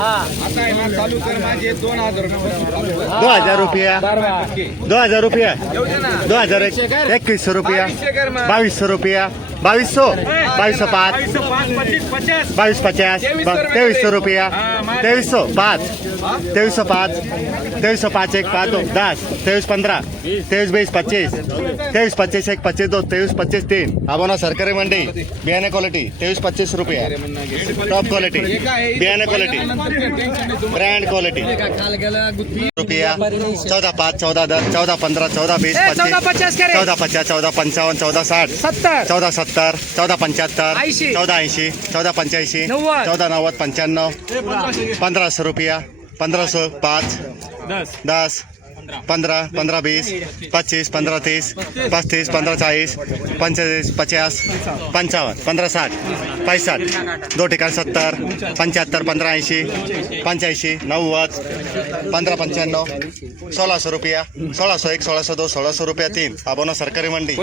कर दो हजार रुपया दो हजार रुपया दो हजार एक सौ रुपया बाईस सौ रुपया बाईस बाईस बाईस सौ सौ पाँच पचास तेईस सौ रुपया तेईस सौ पाँच तेईस सौ पाँच तेईस सौ पाँच एक पाँच दो दस तेईस पंद्रह तेईस बीस पच्चीस तेईस पच्चीस एक पच्चीस दो तेईस पच्चीस तीन अब अबोना सरकारी मंडी बिहार क्वालिटी तेईस पच्चीस रुपया top quality Bihar quality brand quality रुपया चौदह पाँच चौदह दस चौदह पंद्रह चौदह बीस पच्चीस चौदह पचास चौदह पंचावन चौदह साठ सत्तर चौदह सत्तर सत्तर चौदा पंच्याहत्तर चौदह चौदा ऐंशी चौदा पंच्याऐंशी नव्वद. चौदा नव्वद पंच्याण्णव पंधराशे रुपया पंधराशे पाच दस दस पंधरा पंधरा वीस पच्चीस पंधरा तीस पस्तीस पंधरा चाळीस पंचेचाळीस पचास पंचावन्न पंधरा साठ पैसठ दो ठिकाण सत्तर पंच्याहत्तर पंधरा ऐंशी पंच्याऐंशी नव्वद पंधरा पंच्याण्णव सोळाशे रुपया सोळाशे एक सोळाशे दोन दो रुपया तीन आबोना सरकारी मंडी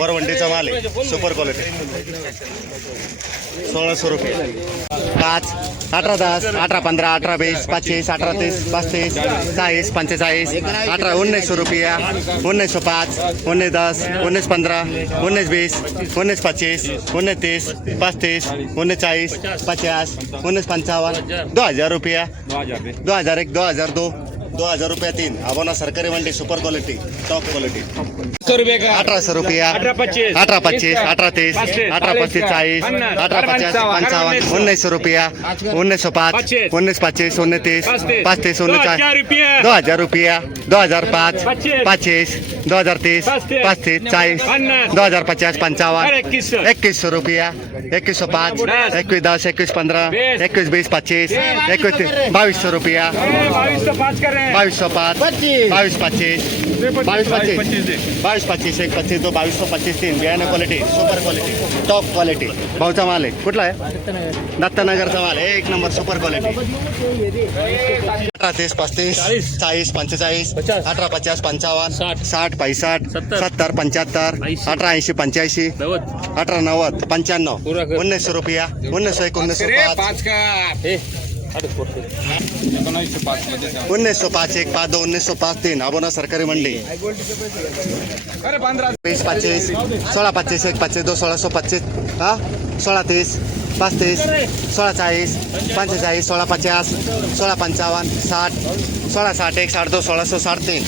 वर मंडीचा माल सुपर क्वालिटी सोळाशे रुपये पाच अठरा दस अठरा पंधरा अठरा वीस पच्चीस अठरा तीस पस्तीस चाळीस पंचेचाळीस अठरा उन्नीसशे रुपया उन्नीसशे पाच उन्नीस दस उन्नीस पंधरा उन्नीस वीस उन्नीस पच्चीस उन्नीस तीस पस्तीस उन्नीस चाळीस पचास उन्नीस पंचावन्न दो हजार रुपया दो हजार एक दो हजार दो दो हजार रुपया तीन अबाना सरकारी मंडी सुपर क्वालिटी टॉप क्वालिटी अठारह सौ रुपया अठारह पच्चीस अठारह तीस अठारह पच्चीस चालीस अठारह पचास पंचावन उन्नीस सौ रुपया उन्नीस सौ पाँच उन्नीस पच्चीस उन्नीस तीस पाँच तीस उन्नीस चालीस दो हजार रुपया दो हजार पाँच पच्चीस दो हजार तीस पाँच तीस चालीस दो हजार पचास पंचावन इक्कीस सौ रुपया इक्कीस सौ पाँच इक्कीस दस इक्कीस पंद्रह इक्कीस बीस पच्चीस इक्कीस बाईस सौ रुपया बाईस सौ पाँच कर बावीस બાવીસો પાંચ बावीस પચીસ बावीस પચીસ बावीस पच्चीस एक पच्चीस दो बावीस सौ पच्चीस तीन बियाणं quality super quality top quality भाऊचा माल आहे कुठला आहे दत्तनगरचा माल आहे एक नंबर सुपर क्वालिटी अठरा तीस पस्तीस चाळीस पंचेचाळीस अठरा पचास पंचावन्न साठ पैसाठ सत्तर पंच्याहत्तर अठरा ऐंशी पंच्याऐंशी अठरा नव्वद पंच्याण्णव उन्नीसशे रुपया उन्नीसशे एकोणीसशे पाच उन्नीस सौ पांच एक पाँच दो उन्नीस सौ पांच तीन अबोना सरकारी मंडी बीस पच्चीस सोलह पच्चीस एक पच्चीस दो सोलह सौ पच्चीस हाँ सोलह तीस पच्चीस सोलह चालीस पंच चालीस सोलह पचास सोलह पंचावन साठ सोलह साठ एक साठ दो सोलह सौ साठ तीन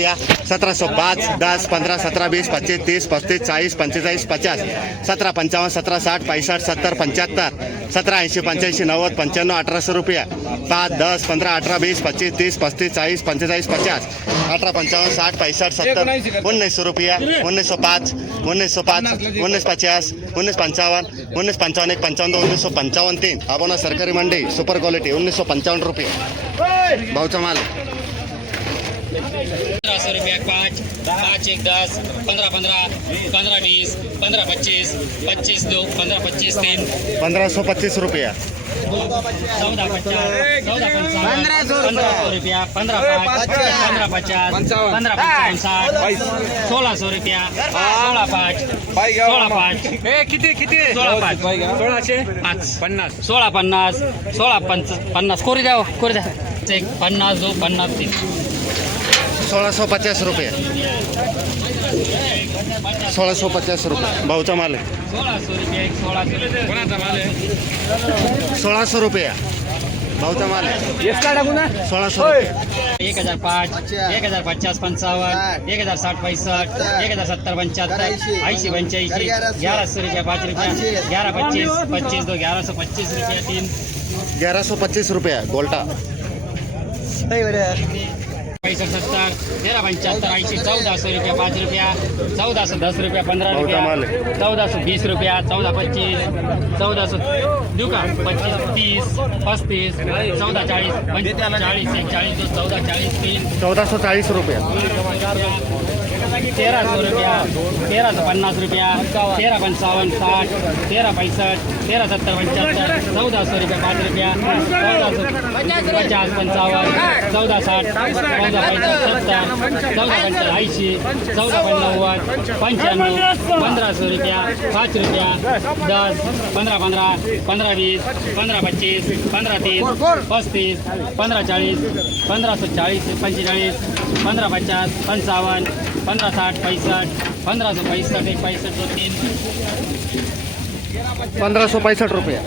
या सत्रह सौ पाँच दस पंद्रह सत्रह बीस पच्चीस तीस पच्चीस चालीस पंचेचाळीस पचास सत्रह पंचावन सत्रह साठ पैसठ सत्तर पंच्याहत्तर सत्रह ऐंशी पंच्याऐंशी नव्वद पंच्याण्णव अठराशे रुपया पाच दस पंधरा अठरा वीस पच्चीस तीस पस्तीस चाळीस पंचेचाळीस पचास अठरा पंचावन्न साठ पैसठ सत्तर उन्नीस सौ रुपया उन्नीस सौ पाँच उन्नीस सौ पाँच उन्नीस पचास उन्नीस पंचावन उन्नीस पंचावन्न एक पंचावन्न दोन उन्नीस सौ पंचावन तीन अबोना सरकारी मंडी सुपर क्वालिटी उन्नीस सौ पंचावन रुपये भाऊचा माल पंद्रह सौ रुपया पाँच पाँच एक दस पंद्रह पंद्रह पंद्रह बीस पंद्रह पच्चीस पच्चीस दो पंद्रह पच्चीस तीन पंद्रह सौ पच्चीस रुपया चौदह पचास पंद्रह सौ रुपया पंद्रह पचास पंद्रह सोलह सौ रुपया सोलह पाँच सोलह पाँच पन्ना पंच दो पन्ना तीन सौ पचास रुपये सोलह सौ पचास रुपये बहुत माल सोलह सौ रुपये बहुत माल है सोलह सौ एक हजार पाँच एक हजार पचास पंचावन एक हजार साठ पैंसठ एक हजार सत्तर पंचहत्तर ऐसी पंच्याऐंशी ग्यारह सौ रुपया पाँच रुपया ग्यारह पच्चीस पच्चीस दो ग्यारह सौ पच्चीस रुपया तीन ग्यारह सौ पच्चीस रुपया गोल्टा पैंसठ सत्तर तेरह पंचहत्तर ऐसी चौदह सौ रुपया पाँच रुपया चौदह सौ दस रुपया पंद्रह रुपया चौदह सौ बीस रुपया चौदह पच्चीस चौदह सौ दुका पच्चीस तीस पस्तीस चौदह चालीस चालीस एक चालीस दो चौदह चालीस तीन चौदह सौ चालीस रुपया तेरह सौ रुपया तेरह सौ पन्नास रुपया तेरह पंचावन साठ तेरह पैंसठ तेरा सत्तर पंच्याहत्तर चौदा सौ रुपये पाच रुपया चौदा सौ पचास पंचावन्न चौदा साठ चौदा पंचाहत्तर चौदा पंचाहत्तर ऐंशी चौदा पंचावन्न पंच्याण्णव पंधरा सौ रुपया पाच रुपया दस पंधरा पंधरा पंधरा वीस पंधरा पच्चीस पंधरा तीस पस्तीस पंधरा चाळीस पंधरा सौ चाळीस पंचेचाळीस पंधरा पचास पंचावन्न पंधरा साठ पैसष्ट पंधरा सौ पैसष्ट एक पैसष्ट दोन तीन पंद्रह सौ पैंसठ रुपया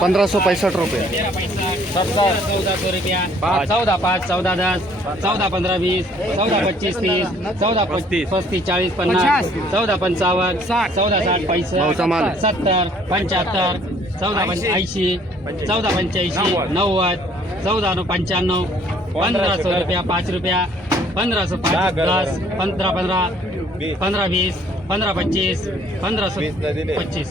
पंद्रह सौ पैंसठ रुपया चौदह सौ रुपया चौदा पाँच चौदह दस चौदह पंद्रह बीस चौदह पच्चीस तीस चौदह पस्तीस चालीस पन्नास चौदह पंचावन साठ चौदह साठ पैंसठ सत्तर पंच्याहत्तर चौदह ऐंशी चौदह पंच्याऐंशी नव्वद चौदह पंच्याण्णव पंद्रह सौ रुपया पाँच रुपया पंद्रह सौ दस पंद्रह पंद्रह पंद्रह बीस पंद्रह पच्चीस पंद्रह सौ पच्चीस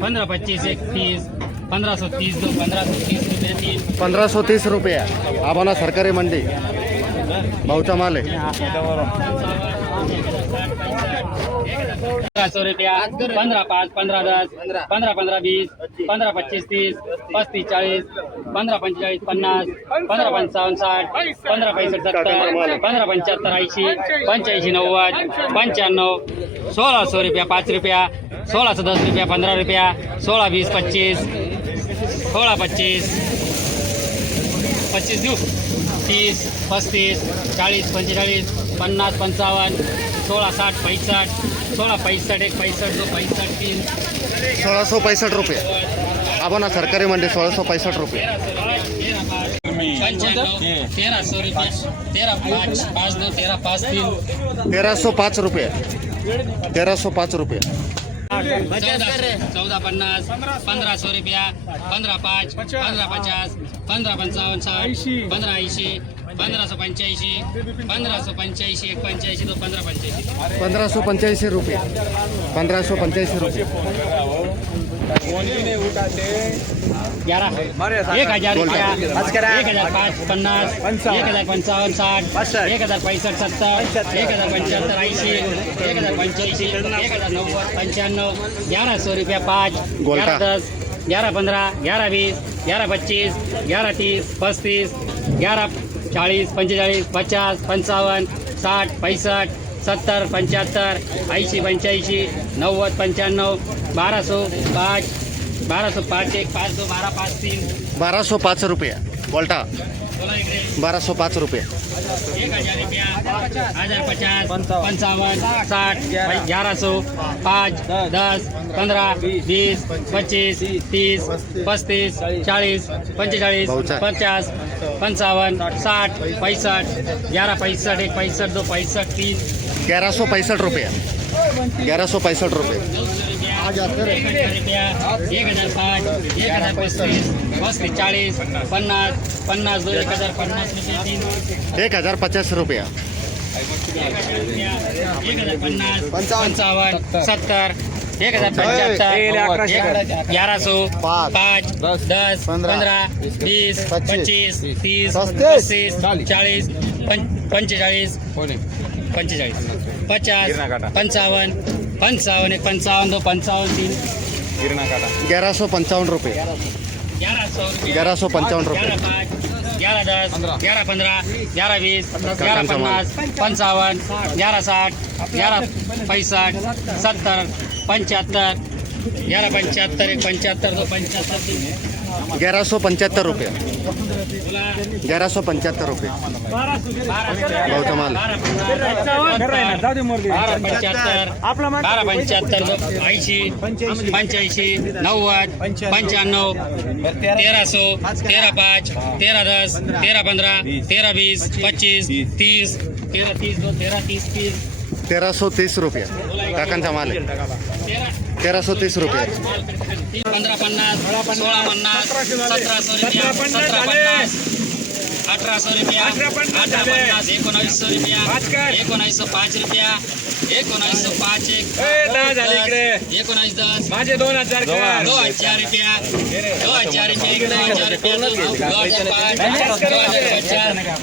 पंद्रह पच्चीस एक तीस पंद्रह सौ तीस दो पंद्रह सौ तीस रुपये पंद्रह सौ तीस रुपये आम्हाला सरकारी मंडी बहुत माल है पंद्रह सौ रुपया पंद्रह पाँच पंद्रह दस पंद्रह पंद्रह बीस पंद्रह पच्चीस तीस पच्चीस चालीस पंधरा पंचेचाळीस पन्नास पंधरा पंचावन्न साठ पंधरा पैसठ सत्तर पंधरा पंच्याहत्तर ऐंशी पंच्याऐंशी नव्वद पंच्याण्णव सोळा सो रुपया पाच रुपया सोळा सो दस रुपया पंधरा रुपया सोळा वीस पच्चीस सोळा पच्चीस पच्चीस देऊ तीस पस्तीस चाळीस पंचेचाळीस पन्नास पंचावन्न सोळा साठ पैसठ सोळा पैसठ एक पैसठ दो पैसठ तीन सोळा सो पैसठ रुपये आपण सरकारी मंडी सोलह सौ पैंसठ रुपये तेरह सौ पाँच रुपये तेरह सौ पाँच रुपये चौदह पन्नास पंद्रह सौ रुपया पंद्रह पाँच पंद्रह पचास पंद्रह पंचावन साठ पंद्रह ऐसी पंद्रह सौ पंचायसी पंद्रह सौ पंचायसी एक पंचायसी तो पंद्रह पंचायसी पंद्रह सौ पंचायसी रुपये पंद्रह सौ पंचायसी रुपये ग्यारह एक हजार एक हजार पाच पन्नास एक हजार पंचावन्न साठ एक हजार पैसठ सत्तर एक हजार पंच्याहत्तर ऐंशी एक हजार पंच्याऐंशी एक हजार नव्वद पंच्याण्णव ग्यारह सौ रुपया पाच ग्यारह दस ग्यारह पंधरा ग्यारह बीस ग्यारह पच्चीस ग्यारह तीस पस्तीस ग्यारह चाळीस पंचेचाळीस पचास पंचावन्न साठ पैसठ सत्तर पंच्याहत्तर ऐंशी पंच्याऐंशी नव्वद पंच्याण्णव बारा सौ पाच बारा सौ पाच एक पाच दो बारा पाच तीन बारा सौ पाच रुपये बोलटा बारा सौ पाच रुपये हजार पचास पंचावन्न साठ ग्यारह सौ पाँच दस पंधरा बीस पच्चीस तीस पस्तीस चाळीस पंचेचाळीस पचास पंचावन्न साठ पैंसठ ग्यारह पैंसठ एक पैंसठ दो पैंसठ तीन ग्यारह सौ पैंसठ रुपया ग्यारह सौ पैंसठ रुपये एक हजार एक हजार एक हजार पचास रुपया पंचावन सत्तर एक हजार पंच्याहत्तर ग्यारह सौ पाँच दस पंद्रह बीस पच्चीस तीस पस्तीस चालीस पंचेचाळीस पंचेचाळीस पचास पंचावन पंचावन एक पंचावन दो पंचावन तीन ग्यारह सौ पंचावन रुपये ग्यारह सौ पंचावन रुपये ग्यारह दस ग्यारह पंद्रह ग्यारह बीस ग्यारह पचास पंचावन ग्यारह साठ ग्यारह पैंसठ सत्तर पंचहत्तर ग्यारह पंचहत्तर एक पंचहत्तर दो पंच्याहत्तर ग्यारह सौ पंचहत्तर रुपये ग्यारह सौ पंचहत्तर रुपये बहुत कमाल बारह पंचहत्तर ऐसी पंची नव्वद पंच्याण्णव तेरह सौ तेरह पाँच तेरह दस तेरह पंद्रह तेरह बीस पच्चीस तीस तेरह तीस दो तेरह तीस तीस तेरह सौ तीस रुपये काकांचा माल तेरह सौ तीस रुपये अठारह सौ रुपया रुपया रुपया एक दस दोन हजार दो हजार रुपया दो हजार रुपया हजार हजार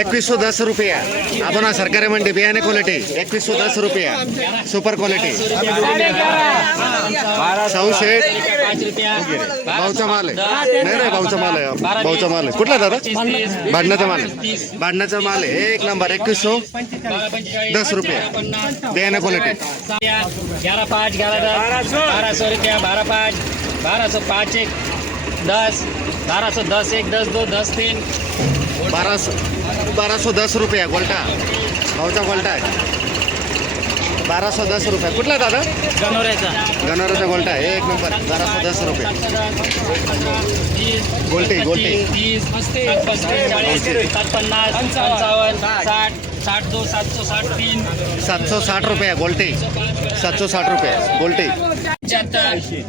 એકવીસો દસ રૂપિયા આપણા સરકારે મંડી બિયાને ક્વોલિટી એકવીસો દસ રૂપિયા સુપર ક્વોલિટી સૌ શેઠ ભાऊचा माल है नाही नाही भाऊचा माल आहे भाऊचा माल आहे दादा भांडणाचा माल आहे भांडणाचा माल एक नंबर सौ दस रुपया बिहार क्वालिटी ग्यारह पाँच ग्यारह दस बारह सौ रुपया बारह पाँच बारह सौ पाँच एक दस बारासो दस एक दस दो दस तीन बारह सौ बारह सौ दस रुपया गोल्टा भावचा गोल्टा है बाराशे दस रुपये कुठला दादा गणोऱ्याचा गणोऱ्याचा गोलटा आहे एक नंबर बाराशे दस रुपये गोलटी गोलटी सातशे साठ रुपये गोलटी सातशे साठ रुपये गोलटी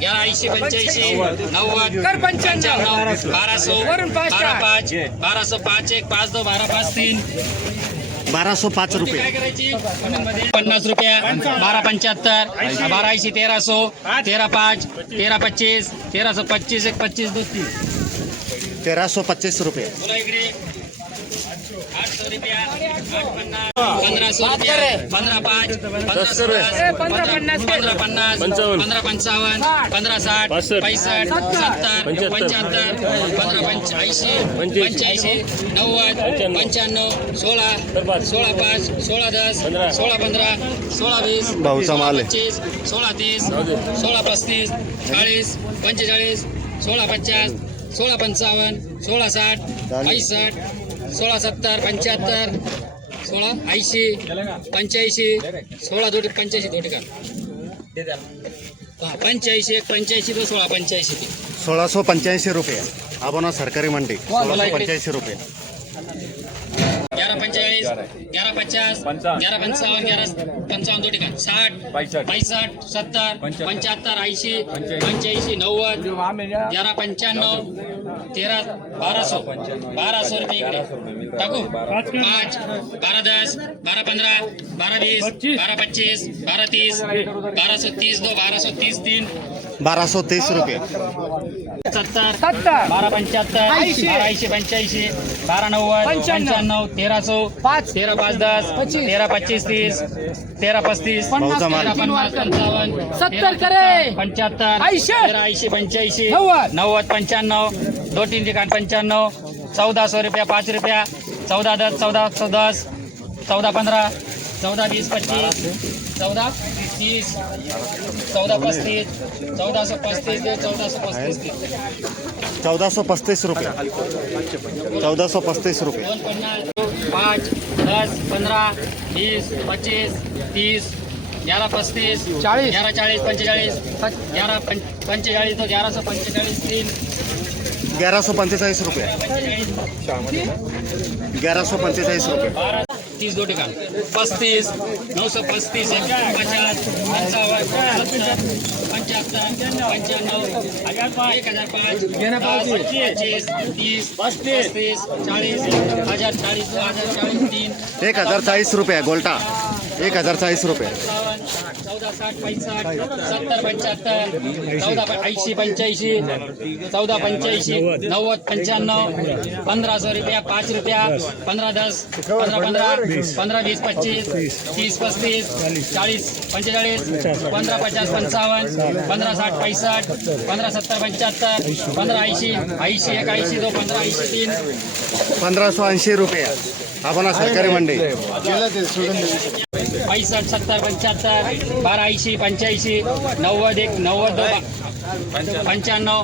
या ऐंशी पंच्याऐंशी नव्वद पंच्याण्णव बाराशे बारा पाच बाराशे पाच एक पाच दो बारा पाच तीन बारह सौ पांच रुपये पन्नास रुपया पंचहत्तर बारह ऐसी तेरह सौ तेरह पाँच तेरह पच्चीस तेरह सौ पच्चीस एक पच्चीस दो तीस तेरह सौ पच्चीस रुपये पंद्रह सौ पंद्रह पाँच दस पंद्रह पन्नास पंद्रह पंचावन पंद्रह साठ पैंसठ सत्तर पंचहत्तर पंद्रह ऐंशी पंच्याऐंशी नव्वद पंच्याण्णव सोलह सोलह पाच सोलह दस सोलह पंद्रह सोलह बीस पच्चीस सोलह तीस सोलह पस्तीस चालीस पंचेचाळीस सोलह पचास सोळा पंचावन्न सोळा साठ पैसाठ सोळा सत्तर पंच्याहत्तर सोळा ऐंशी पंच्याऐंशी सोळा दोट पंच्याऐंशी दोट का पंच्याऐंशी एक पंच्याऐंशी तो सोळा पंच्याऐंशी सोळा पंच्याऐंशी रुपये आबोना सरकारी मंडी सोळा पंच्याऐंशी रुपये ग्यारह पंचेचाळीस ग्यारह पचास ग्यारह पंचावन ग्यारह पंचावन दो ठिकाण साठ पैंसठ सत्तर पंच्याहत्तर ऐंशी पंच्याऐंशी नव्वद ग्यारह पंच्याण्णव तेरा बारह सौ बारह सौ रुपये इकडे टाकू पाच दस बारह पंधरा बारा वीस बारा पच्चीस बारा तीस बारह सौ तीस दो बारह सौ तीस तीन सो तीस रुपये सत्तर सत्तर बारा पंच्याहत्तर बाराशे बारा ऐंशी पंच्याऐंशी बारा नव्वद पंच्याण्णव. तेरा सो पाच. तेरा पाच दस तेरा पच्चीस तीस तेरा पस्तीस पन्नास पन्नास पंचावन्न सत्तर करे. पंच्याहत्तर ऐंशी. तेरा ऐंशी पंच्याऐंशी नव्वद. नव्वद पंच्याण्णव दो तीन ठिकाण पंच्याण्णव चौदा सौ रुपया पाच रुपया चौदा दस चौदा दस चौदा पंधरा चौदा वीस पच्चीस चौदा तीस चौदह पस्तीस चौदह सौ पस्तीस दे चौदह सौ पस्तीस दे चौदह सौ पस्तीस रुपये चौदह सौ पस्तीस रुपये पाँच दस पंद्रह बीस पच्चीस तीस ग्यारह पस्तीस चालीस ग्यारह चालीस पंचेचालीस ग्यारह पंचेचालीस तो ग्यारह सौ पंचेचालीस तीन ग्यारह सौ पंचेचाळीस रुपये ग्यारह सौ पंचेचाळीस रुपये छत्तीस दो टका पस्तीस नौ सौ पस्तीस पचास पंचावन सत्तर पंचहत्तर पंचानव हजार पाँच एक हजार पाँच पच्चीस तीस पस्तीस तीस चालीस हजार चालीस हजार चालीस तीन एक हजार चालीस रुपया गोल्टा एक हजार चालीस रुपया चौदा साठ सत्तर पंच्याहत्तर चौदा ऐंशी पंच्याऐंशी चौदा पंच्याऐंशी नव्वद पंच्याण्णव पंधरा सौ रुपया पाच रुपया पंधरा दस पंधरा पंधरा पंधरा वीस पच्चीस तीस पस्तीस चाळीस पंचेचाळीस पंधरा पचास पंचावन्न पंधरा साठ पैसाठ पंधरा सत्तर पंच्याहत्तर पंधरा ऐंशी ऐंशी एक ऐंशी दो पंधरा ऐंशी तीन पंधरा सो ऐंशी रुपया आपण सरकारी मंडई पैसठ सत्तर पंच्याहत्तर बारा ऐंशी पंच्याऐंशी नव्वद एक नव्वद पंच्याण्णव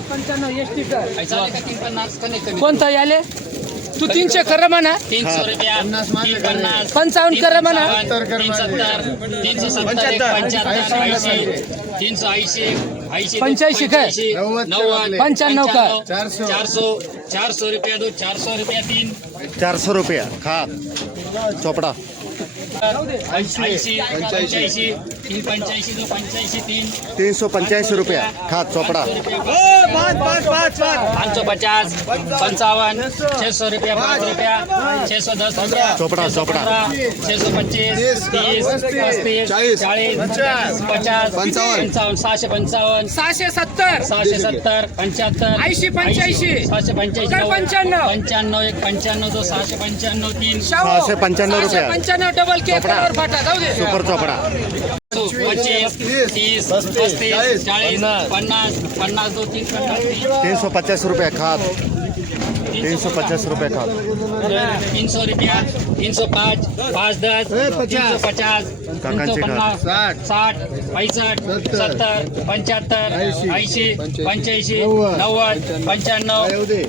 कोणता कोणतं याले तू तीनशे कर म्हणा पंचावन्न कर म्हणा सत्तर पंच्याऐंशी कर पंच्याण्णव कर चार चारसो चार रुपया दो चार सौ रुपया तीन चार सौ रुपया खा चोपडा तीन सौ पंचायसी रुपया खाद चोपड़ा पाँच सौ पचास पंचावन छह सौ रुपया पाँच रुपया छह सौ दस पंद्रह चोपड़ा चोपड़ा छह सौ पच्चीस तीस पच्चीस चालीस पचास पंचावन पंचावन सौ पंचावन सौ सत्तर सात सौ सत्तर ऐसी ऐंशी पंच्याऐंशी सहाशे पंच्याऐंशी पंच्याण्णव पंच्याण्णव एक पंच्याण्णव दो सात सौ पंच्याण्णव तीन सौ पंच्याण्णव रुपया पंच्याण्णव डबल के चोपडा सुपर चोपडा पंचवीस तीस पस्तीस चाळीस पन्नास पन्नास दो तीन पन्नास तीनशे पचास रुपये खात तीन सौ पचास रुपये का तीन सौ रुपया तीन सौ पाँच पाँच दस पचास सौ पचास साठ पैंसठ सत्तर पंचहत्तर ऐसी पंच्याऐंशी नव्वद पंचानवे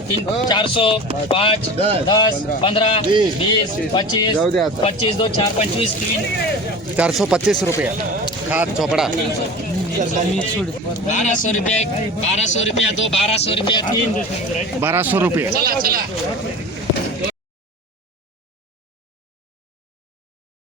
चार सौ पाँच दस पंद्रह बीस पच्चीस पच्चीस दो चार पच्चीस तीन चार सौ पच्चीस रुपया खाद चौपड़ा बारह सौ रुपया बारा सौ रुपया दो बारह सौ रुपया तीन बारह सौ रुपया चला चला